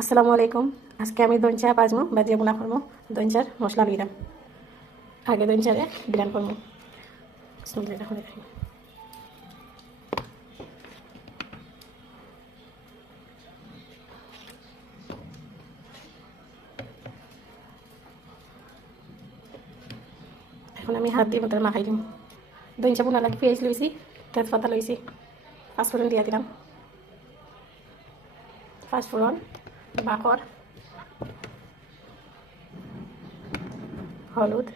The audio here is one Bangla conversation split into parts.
আসসালামু আলাইকুম। আজকে আমি দইন চা বাজমু বাজিয়ে বোনা করবো। দইন চার মশলা দিলাম, আগে দইন চারে বিরান করবো। এখন আমি হাত দিয়ে মতো মাখাই দিম। দইন চা বোনা লাগে পেঁয়াজ লইছি, তেজপাতা লইছি, পাঁচফোড়ন দিয়া দিলাম। পাঁচফোড়ন, বাকর, হলুদ,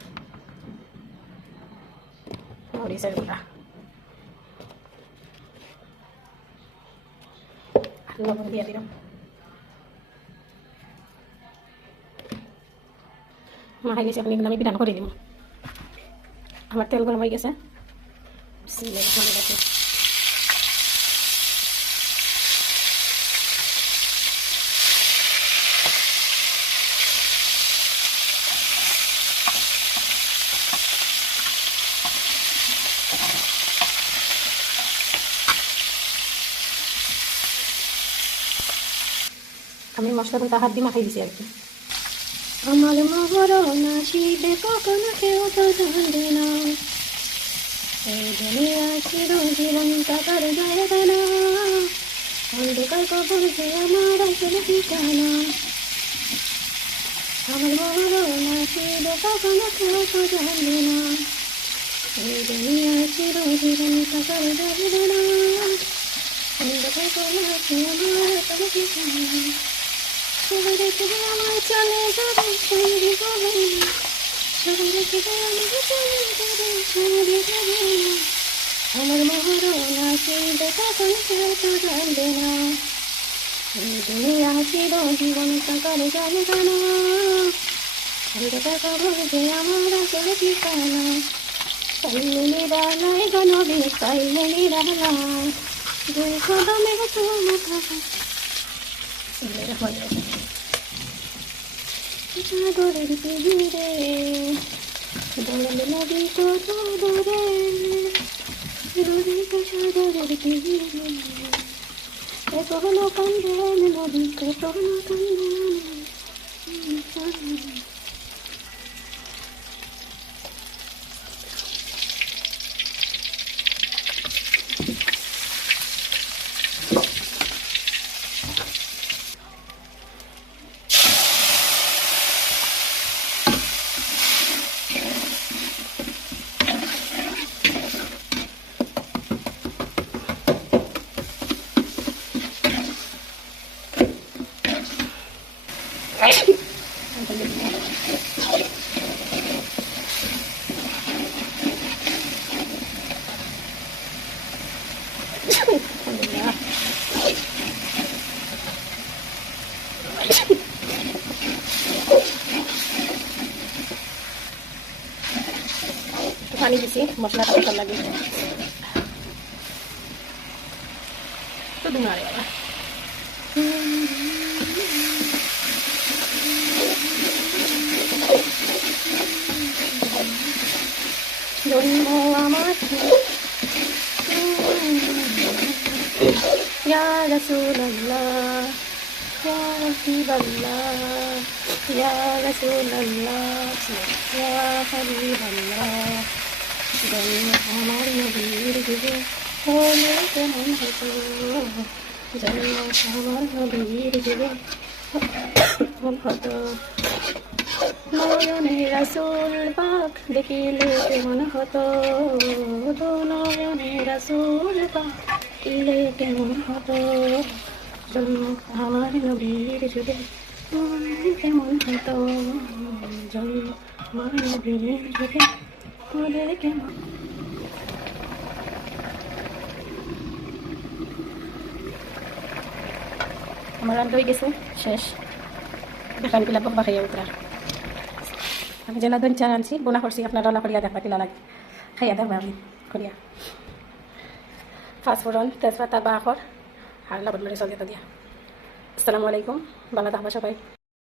মরিচের গুঁড়া, আর লবণ দিয়ে দিলাম। মাখাই গেছে, আপনি আমি বিধান করে দিব। আমার তেল গরম হয়ে গেছে। আমি মশলাটা হাত দিয়ে মাখাই দিছি আর কি। আমার মহরণা শিবে কখনো কেউ তো জানবে না, এই দুনিয়ায় চিরজীবন টাকার জায়গা না, অন্ধকার কবর যে আমার আসলে ঠিকানা। আমার মহরণা শিবে কখনো কেউ তো জানবে না, এই দুনিয়ায় চিরজীবন টাকার জায়গা না, অন্ধকার কবর যে আমার আসলে ঠিকানা। সবাই থেকে আমার চলে যাবে সঙ্গে যাবে না, সবাই থেকে আমার চলে যাবে সঙ্গে যাবে না। আমার মহরণা চিনতে তখন কেউ তো জানবে না, এই দুনিয়া ছিল জীবন টাকার জায়গা না, টাকা বলবে আমার আসলে ঠিকানা। পাইলে নিরালায় গণবি পাইলে নিরালায় দুই কদমে তোমার থাকা সাগরের তীরে দোল নদী কত দূরে, নদীকে সাগরের তীরে কখনো কান্দে নদী, কখনো কান্দে। পানি দিছি মশলাটা ভালো লাগে তো দুমারে বাবা। জন্ম আমার ইয়া রাসূলুল্লাহ ইয়া হাবিবাল্লাহ ইয়া রাসূলুল্লাহ ইয়া হাবিবাল্লাহ। জন্ম আমার নবীর যুগে হলে কেমন হতো, জন্ম আমার নবীর যুগে কেমন হতো। নয়নে রাসূল পাক দেখিলে কেমন হতো, নয়নে রাসূল পাক দেখিলে কেমন হতো। জন্ম আমার নবীর যুগে কেমন হতো, জন্ম আমার নবীর যুগে হলে কেমন। আমার রান্না হয়ে গেছে, শেষ। দেখান কিলা বকবা খাইয়া উতরা। আমি যেন দইন চা আনছি বোনা করছি, আপনার রান্না করিয়া দেখবা কিলা লাগে, খাইয়া দেখবা আমি করিয়া। পাঁচফোড়ন, তেজপাতা, বাকর আর লবণ মরিচ দিয়া। আসসালামু আলাইকুম, ভালো থাকবা সবাই।